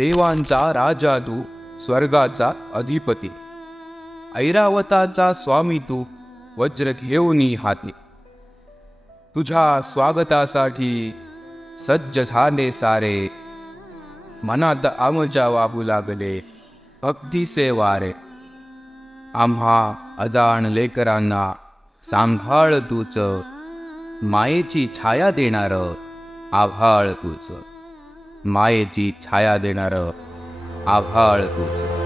देवांचा राजा तू, स्वर्गाचा अधिपती, ऐरावताचा स्वामी तू, वज्र घेऊनी हाती. तुझ्या स्वागतासाठी सज्ज झाले सारे, मनात आमच्या वाहू लागले भक्तीचे वारे. आम्हा अजाण लेकरांना सांभाळ तूच, मायेची छाया देणार आभाळ तूच, मायेची छाया देणार आभाळ तूच.